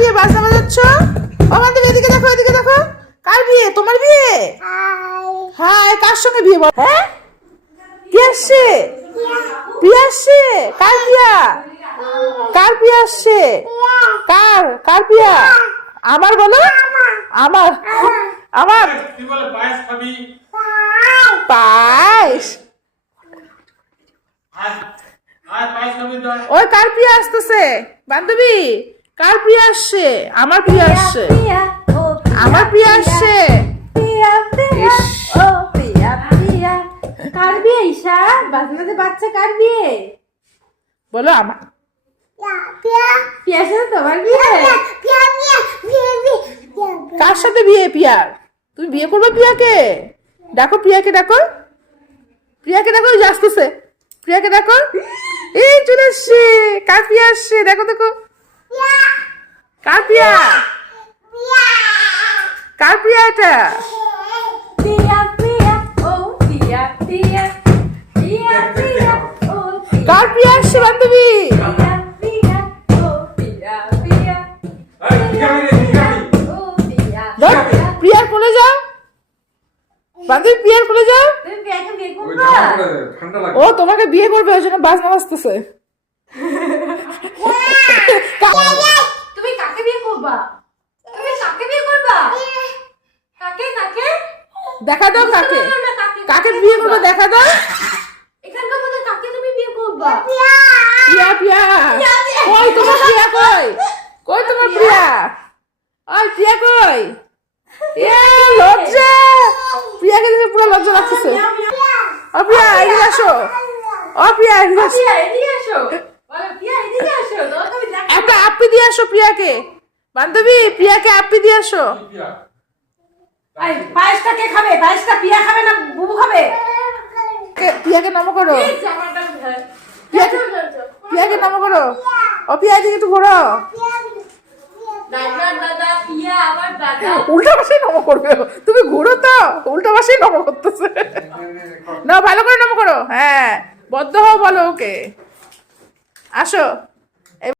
বিয়ে বাজনা বাজাচ্ছ? ও বান্ধবী এদিকে দেখো, এদিকে দেখো। কার বিয়ে? তোমার বিয়ে? হ্যাঁ, কার সঙ্গে বিয়ে বল? হ্যাঁ, কে আসছে? প্রিয়া আসছে? কার প্রিয়া? কার প্রিয়া আসছে? কার কার প্রিয়া? আমার বলো, আমার আমার কি বলে পায়েস খাবি? পায়েস। আয় আয় পায়েস খাবি তো। ওই কার প্রিয়া আসতেছে বান্ধবী? কার প্রিয়া আসছে? আমার প্রিয়া আসছে, আমার প্রিয়া আসছে। কার বিয়ে ঈশা? বাজনাতে বাচ্চা কার বিয়ে? বলো আমার। পিয়ার সাথে তোমার বিয়ে? কার সাথে বিয়ে পিয়ার? তুমি বিয়ে করবে প্রিয়াকে? ডাকো প্রিয়াকে, ডাকো প্রিয়াকে, ডাকো। ওই যে আসতেছে, প্রিয়াকে ডাকো। এই চলে আসছে। কার প্রিয়া আসছে? দেখো দেখো, কার প্রিয়া? কার প্রিয়া এটা? পিয়া পিয়া ও পিয়া পিয়া পিয়া পিয়া ও কার প্রিয়া আসছে বান্ধবী? পিয়া পিয়া ও পিয়া পিয়া এই কি খাবি রে, কি খাবি? ও পিয়া। ধর, প্রিয়ার কোলে যাও বান্ধবী, প্রিয়ার কোলে যাও। তুমি পিয়াকে বিয়ে ওই করবা? জামা পরে দে, ঠান্ডা লাগে। ও তোমাকে বিয়ে করবে, ওই জন্য বাজনা বাজতেছে। তুমি কাকে বিয়ে করবা? তুমি কাকে বিয়ে করবা? কাকে কাকে? দেখা দাও কাকে, বুঝতে পারলাম না, কাকে বিয়ে করবে দেখা দাও। এখানকার মধ্যে কাকে তুমি বিয়ে করবা? প্রিয়া প্রিয়া কই তোমার প্রিয়া? কই কই তোমার প্রিয়া? ওই প্রিয়া কই? এ লজ্জা, প্রিয়াকে দেখে পুরো লজ্জা লাগতেছে। ও প্রিয়া এদিকে আসো, ও প্রিয়া এদিকে আসো। পিয়া এদিকে আসো, পিয়া এদিকে আসো, তোমাকে আমি দেখাবো। একটা আপ্পি দিয়ে আসো প্রিয়াকে বান্ধবী, প্রিয়াকে আপ্পি দিয়ে আসো। কি পিয়া? এই পায়েসটা কে খাবে? পায়েসটা পিয়া খাবে না বুবু খাবে? প্রিয়াকে নামো করো, এই জামাটা ধর। প্রিয়াকে প্রিয়াকে নামো করো। ও প্রিয়া এদিকে একটু ঘোরো। দাদা দাদা পিয়া আমার দাদা। উল্টা পাশে নমো করবে, তুমি ঘুরো তো উল্টা পাশে নমো করতেছে। না ভালো করে নমো করো, হ্যাঁ বদ্ধ হও, বলো ওকে আসো।